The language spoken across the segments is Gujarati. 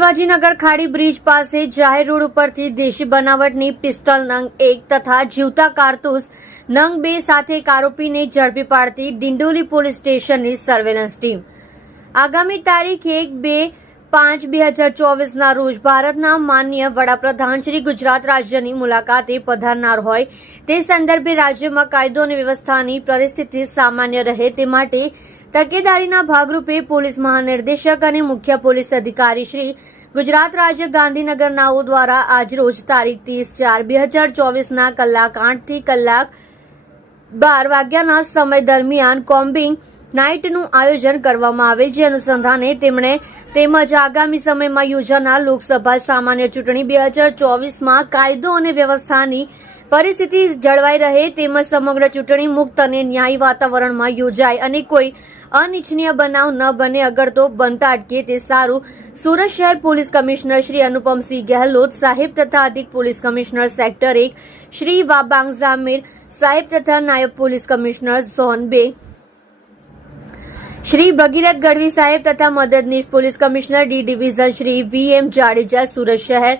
શિવાજીનગર ખાડી બ્રિજ પાસે જાહેર રોડ ઉપરથી દેશી બનાવટની પિસ્તોલ નંગ 1 તથા જીવતા કારતૂસ નંગ 2 સાથે એક આરોપીને ઝડપી પાડતી ડિંડોલી પોલીસ સ્ટેશનની સર્વેલન્સ ટીમ આગામી તારીખ 1-2-5-2024ના રોજ ભારતના માનનીય વડાપ્રધાન શ્રી ગુજરાત રાજ્યની મુલાકાતે પધારનાર હોય તે સંદર્ભે રાજ્યમાં કાયદો અને વ્યવસ્થાની પરિસ્થિતિ સામાન્ય રહે તે માટે તકેદારીના ભાગરૂપે પોલીસ મહાનિર્દેશક અને મુખ્ય પોલીસ અધિકારી શ્રી ગુજરાત રાજ્ય ગાંધીનગર નાઓ દ્વારા આજરોજ તારીખ 30/4/2024ના કલાક 8 થી કલાક 12 વાગ્યાના સમય દરમિયાન કોમ્બિંગ નાઇટનું આયોજન કરવામાં આવે જે અનુસંધાને તેમણે તેમજ આગામી સમયમાં યોજાનાર લોકસભા સામાન્ય ચૂંટણી 2024માં કાયદો અને વ્યવસ્થાની પરિસ્થિતિ જળવાઈ રહે તેમજ સમગ્ર ચૂંટણી મુક્ત અને ન્યાયી વાતાવરણમાં યોજાય અને કોઈ અનિચ્છનીય બનાવ ન બને અગર તો બનતા અટકે તે સારું સુરત શહેર પોલીસ કમિશનર શ્રી અનુપમસિંહ ગેહલોત સાહેબ તથા અધિક police commissioner sector 1 Shri Wabang Jamir સાહેબ તથા નાયબ પોલીસ કમિશનર ઝોન 2 શ્રી ભગીરથ ગઢવી સાહેબ તથા મદદનીશ police commissioner D division Shri VM Jadeja Surat શહેર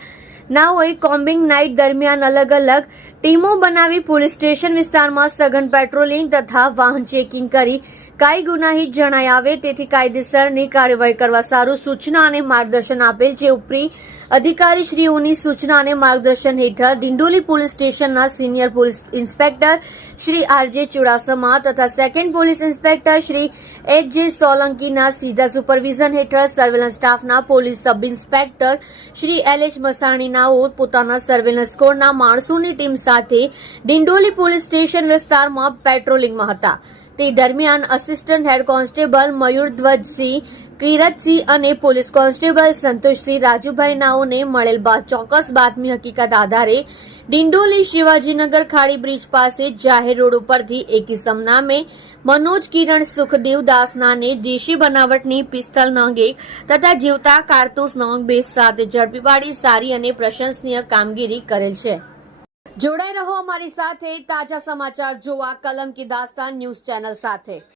નાઓએ કોમ્બિંગ નાઇટ દરમિયાન અલગ અલગ ટીમો બનાવી પોલીસ સ્ટેશન વિસ્તારમાં સઘન પેટ્રોલિંગ તથા વાહન ચેકિંગ કરી કાંઈ ગુનાહિત જણાય આવે તેથી કાયદેસરની કાર્યવાહી કરવા સારું સૂચના અને માર્ગદર્શન આપેલ જે ઉપરી અધિકારીશ્રીઓની સૂચના અને માર્ગદર્શન હેઠળ ડિંડોલી પોલીસ સ્ટેશનના senior police inspector Shri RJ Chudasama તથા second police inspector Shri HJ સોલંકીના સીધા સુપરવિઝન હેઠળ સર્વેલન્સ સ્ટાફના police sub inspector Shri LH મસાણીનાઓ પોતાના સર્વેલન્સ સ્કોડના માણસોની ટીમ સાથે ડિંડોલી પોલીસ સ્ટેશન વિસ્તારમાં પેટ્રોલિંગમાં હતા તે દરમિયાન આસિસ્ટન્ટ હેડ કોન્સ્ટેબલ મયુરધ્વજસિંહ કિરતસિંહ અને પોલીસ કોન્સ્ટેબલ સંતોષસિંહ રાજુભાઈ નાઓને મળેલ ચોક્કસ બાતમી હકીકત આધારે ડિંડોલી શિવાજીનગર ખાડી બ્રિજ પાસે જાહેર રોડ ઉપરથી એક ઇસમ નામે મનોજ કિરણ સુખદેવ દાસ નાને દેશી બનાવટની પિસ્તોલ નંગ 1 તથા જીવતા કારતૂસ નંગ 2 સાથે ઝડપી પાડી સારી અને પ્રશંસનીય કામગીરી કરેલ છે। જોડાઈ રહો અમારી સાથે તાજા સમાચાર જોવા કલમ કી દાસ્તાન ન્યૂઝ ચેનલ સાથે।